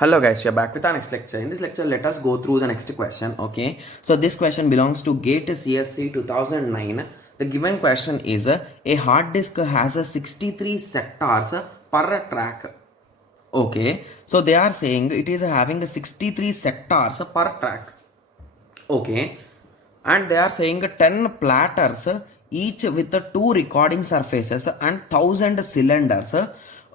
Hello guys, we are back with our next lecture. In this lecture, let us go through the next question. Okay, so this question belongs to GATE CSC 2009. The given question is a hard disk has a 63 sectors per track. Okay, so they are saying it is having a 63 sectors per track. Okay, and they are saying 10 platters each with the 2 recording surfaces and 1000 cylinders.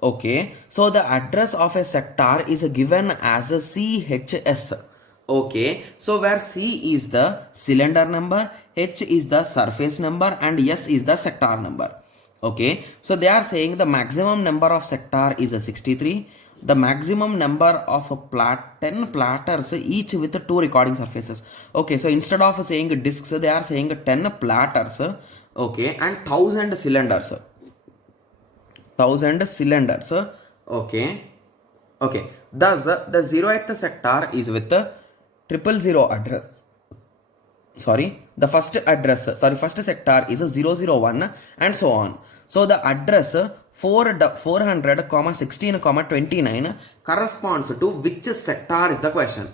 Okay, so the address of a sector is given as a CHS. Okay, so where C is the cylinder number, H is the surface number, and S is the sector number. Okay, so they are saying the maximum number of sector is a 63. The maximum number of 10 platters each with 2 recording surfaces. Okay, so instead of saying discs, they are saying 10 platters. Okay, and 1000 cylinders. 1000 cylinders. Okay, okay. Thus, the 0th sector is with the 000 address. The first sector is 001 and so on. So the address 400, 16, 29 corresponds to which sector is the question.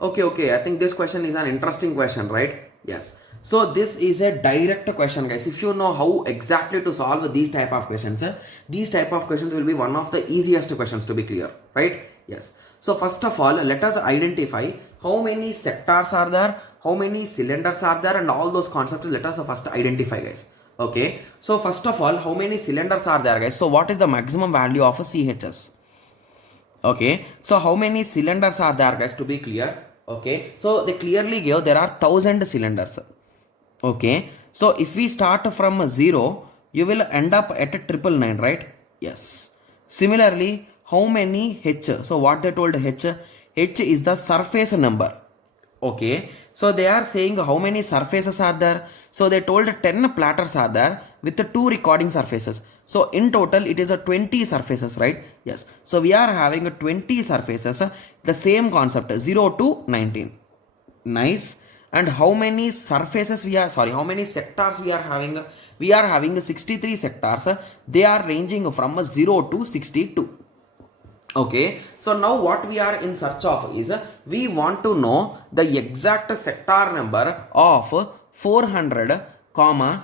Okay, I think this question is an interesting question, right? Yes. So this is a direct question, guys. If you know how exactly to solve these type of questions, these type of questions will be one of the easiest questions, to be clear, right? Yes. So first of all, let us identify how many sectors are there, how many cylinders are there, and all those concepts let us first identify, guys. Okay. So first of all, how many cylinders are there, guys? So what is the maximum value of a CHS? Okay. So how many cylinders are there, guys, to be clear? Okay. So they clearly give there are 1000 cylinders. Okay, so if we start from 0, you will end up at 999, right? Yes. Similarly, how many H? So what they told H? H is the surface number. Okay, so they are saying how many surfaces are there? So they told 10 platters are there with the 2 recording surfaces. So in total it is a 20 surfaces, right? Yes. So we are having a 20 surfaces, the same concept, 0 to 19. Nice. And how many surfaces how many sectors we are having? We are having 63 sectors. They are ranging from 0 to 62. Okay, so now what we are in search of is we want to know the exact sector number of 400,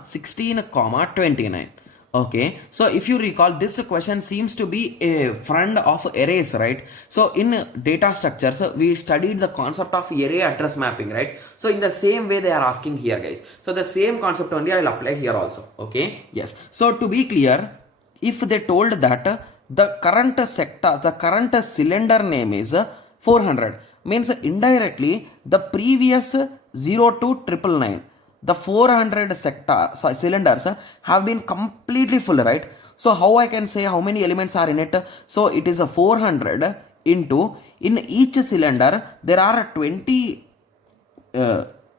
16, 29. Okay, so if you recall, this question seems to be a friend of arrays, right? So in data structures, we studied the concept of array address mapping, right? So in the same way they are asking here, guys. So the same concept only I will apply here also. Okay, yes. So to be clear, if they told that the current sector, the current cylinder name is 400, means indirectly the previous 0 to 999, the 400 cylinders have been completely full, right? So how I can say how many elements are in it? So it is a 400 into, in each cylinder there are 20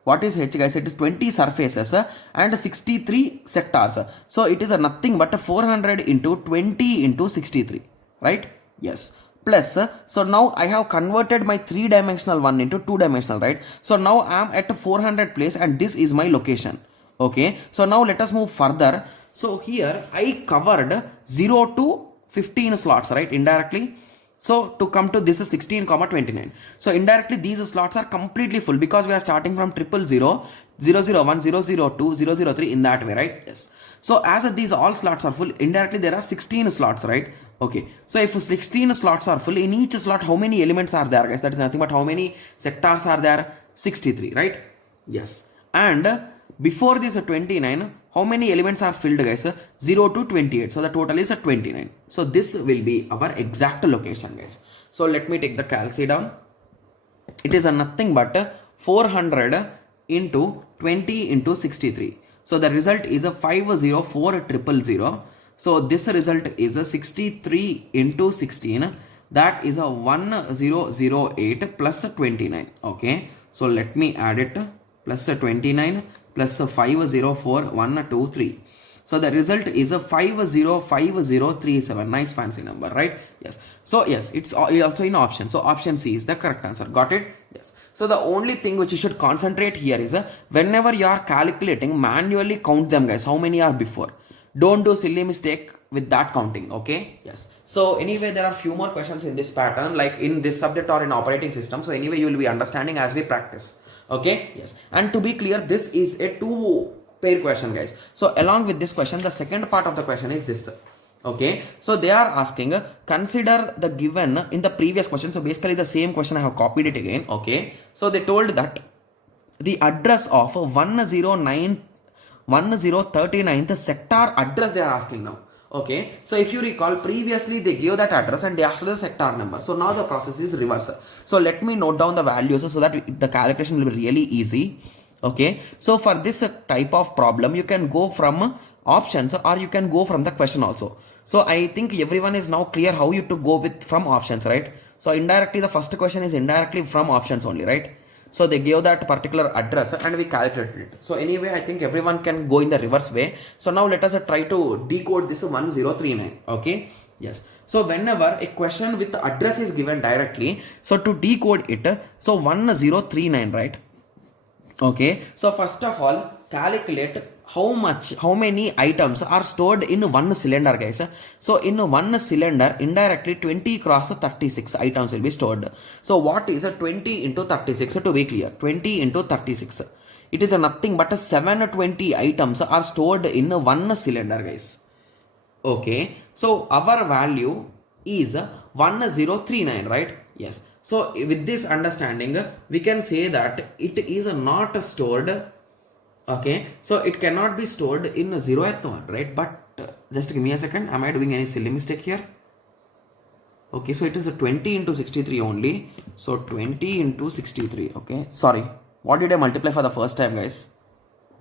what is H, guys? It is 20 surfaces and 63 sectors. So it is nothing but 400 into 20 into 63, right? Yes. Plus, so now I have converted my 3-dimensional one into 2-dimensional, right? So now I am at 400 place and this is my location. Okay. So now let us move further. So here I covered 0 to 15 slots, right? Indirectly. So to come to this is 16, 29. So indirectly these slots are completely full because we are starting from 000, 001, 002, 003 in that way, right? Yes. So as these all slots are full, indirectly there are 16 slots, right? Okay. So if 16 slots are full, in each slot how many elements are there, guys? That is nothing but how many sectors are there? 63, right? Yes. And before this 29, how many elements are filled, guys? 0 to 28. So the total is 29. So this will be our exact location, guys. So let me take the calci down. It is nothing but 400 into 20 into 63. So the result is a 504000. So this result is a 63 into 16. That is a 1008 plus 29. Okay. So let me add it. Plus 29 plus 504123. So the result is a 505037. Nice fancy number, right? Yes. So yes, it's also in option. So option C is the correct answer. Got it? Yes. So the only thing which you should concentrate here is whenever you are calculating, manually count them, guys. How many are before? Don't do silly mistake with that counting. Okay, yes. So anyway, there are few more questions in this pattern, like in this subject or in operating system. So anyway, you will be understanding as we practice. Okay, yes. And to be clear, this is a 2 pair question, guys. So along with this question, the second part of the question is this. Okay, so they are asking, consider the given in the previous question. So basically the same question, I have copied it again. Okay, so they told that the address of 1039th sector address they are asking now. Okay, so if you recall, previously they gave that address and they asked the sector number. So now the process is reverse. So let me note down the values so that the calculation will be really easy. Okay, so for this type of problem, you can go from options or you can go from the question also. So I think everyone is now clear how you to go with from options, right? So indirectly the first question is indirectly from options only, right? So they gave that particular address and we calculated it. So anyway, I think everyone can go in the reverse way. So now let us try to decode this 1039. Okay, yes. So whenever a question with address is given directly, so to decode it, so 1039, right? Okay, so first of all, calculate how many items are stored in one cylinder, guys. So in one cylinder, indirectly 20 cross 36 items will be stored. So what is 20 into 36? To be clear, 20 into 36, it is nothing but 720 items are stored in one cylinder, guys. Okay, so our value is 1039, right? Yes. So with this understanding, we can say that it is not stored. Okay, so it cannot be stored in 0th one, right? But just give me a second. Am I doing any silly mistake here? Okay, so it is a 20 into 63 only. So 20 into 63. Okay, sorry. What did I multiply for the first time, guys?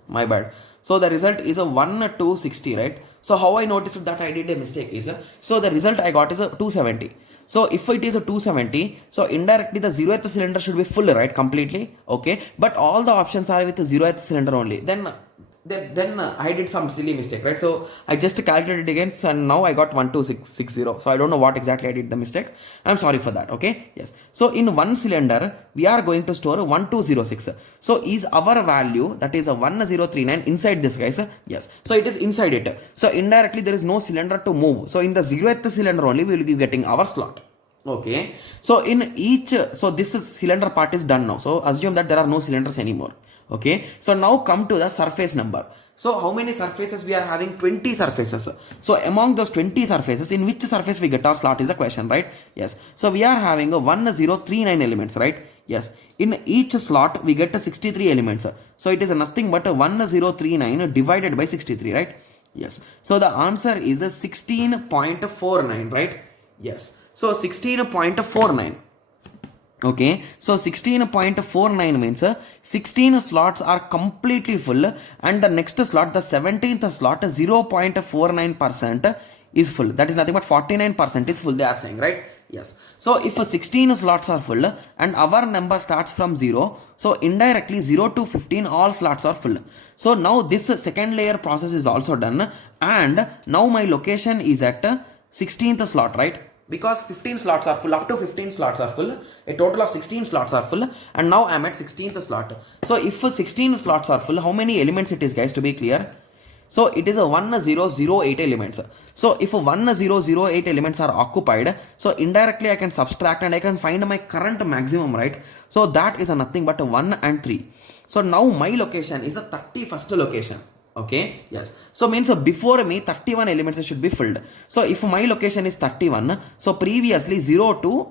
My bad. So the result is a 1 to 60, right? So how I noticed that I did a mistake is, so the result I got is a 270. So if it is a 270, so indirectly the 0th cylinder should be full, right? Completely. Okay. But all the options are with the 0th cylinder only. Then I did some silly mistake, right? So I just calculated again and now I got 1260. So I don't know what exactly I did the mistake. I'm sorry for that. Okay. Yes. So in one cylinder, we are going to store 1206. So is our value, that is a 1039 inside this, guys? Yes. So it is inside it. So indirectly there is no cylinder to move. So in the 0th cylinder only we will be getting our slot. Okay. So in each, so this cylinder part is done now. So assume that there are no cylinders anymore. Okay, so now come to the surface number. So how many surfaces we are having? 20 surfaces. So among those 20 surfaces, in which surface we get our slot is the question, right? Yes. So we are having a 1039 elements, right? Yes. In each slot we get 63 elements. So it is nothing but a 1039 divided by 63, right? Yes. So the answer is a 16.49, right? Yes. So 16.49. Okay, so 16.49 means 16 slots are completely full and the next slot, the 17th slot, 0.49% is full. That is nothing but 49% is full, they are saying, right? Yes. So if 16 slots are full and our number starts from 0, so indirectly 0 to 15 all slots are full. So now this second layer process is also done and now my location is at 16th slot, right? Because 15 slots are full, up to 15 slots are full, a total of 16 slots are full and now I am at 16th slot. So if 16 slots are full, how many elements it is, guys, to be clear? So it is a 1008 elements. So if 1008 elements are occupied, so indirectly I can subtract and I can find my current maximum, right? So that is a nothing but a 1 and 3. So now my location is a 31st location. Okay, yes. So means before me 31 elements should be filled. So if my location is 31, so previously 0 to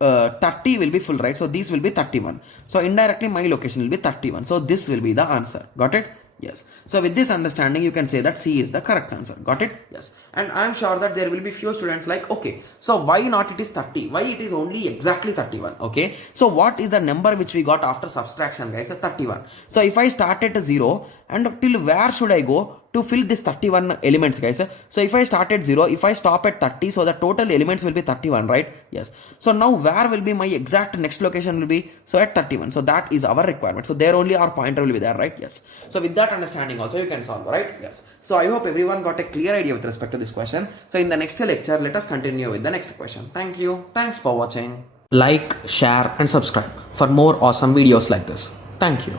30 will be full, right? So these will be 31. So indirectly my location will be 31. So this will be the answer. Got it? Yes. So with this understanding, you can say that C is the correct answer. Got it? Yes. And I am sure that there will be few students like, okay, so why not it is 30? Why it is only exactly 31? Okay. So what is the number which we got after subtraction, guys? 31. So if I start at 0 and till where should I go to fill this 31 elements, guys? So if I start at 0, if I stop at 30, so the total elements will be 31, right? Yes. So now where will be my exact next location will be? So at 31. So that is our requirement. So there only our pointer will be there, right? Yes. So with that understanding also you can solve, right? Yes. So I hope everyone got a clear idea with respect to this question. So in the next lecture, let us continue with the next question. Thank you. Thanks for watching. Like, share and subscribe for more awesome videos like this. Thank you.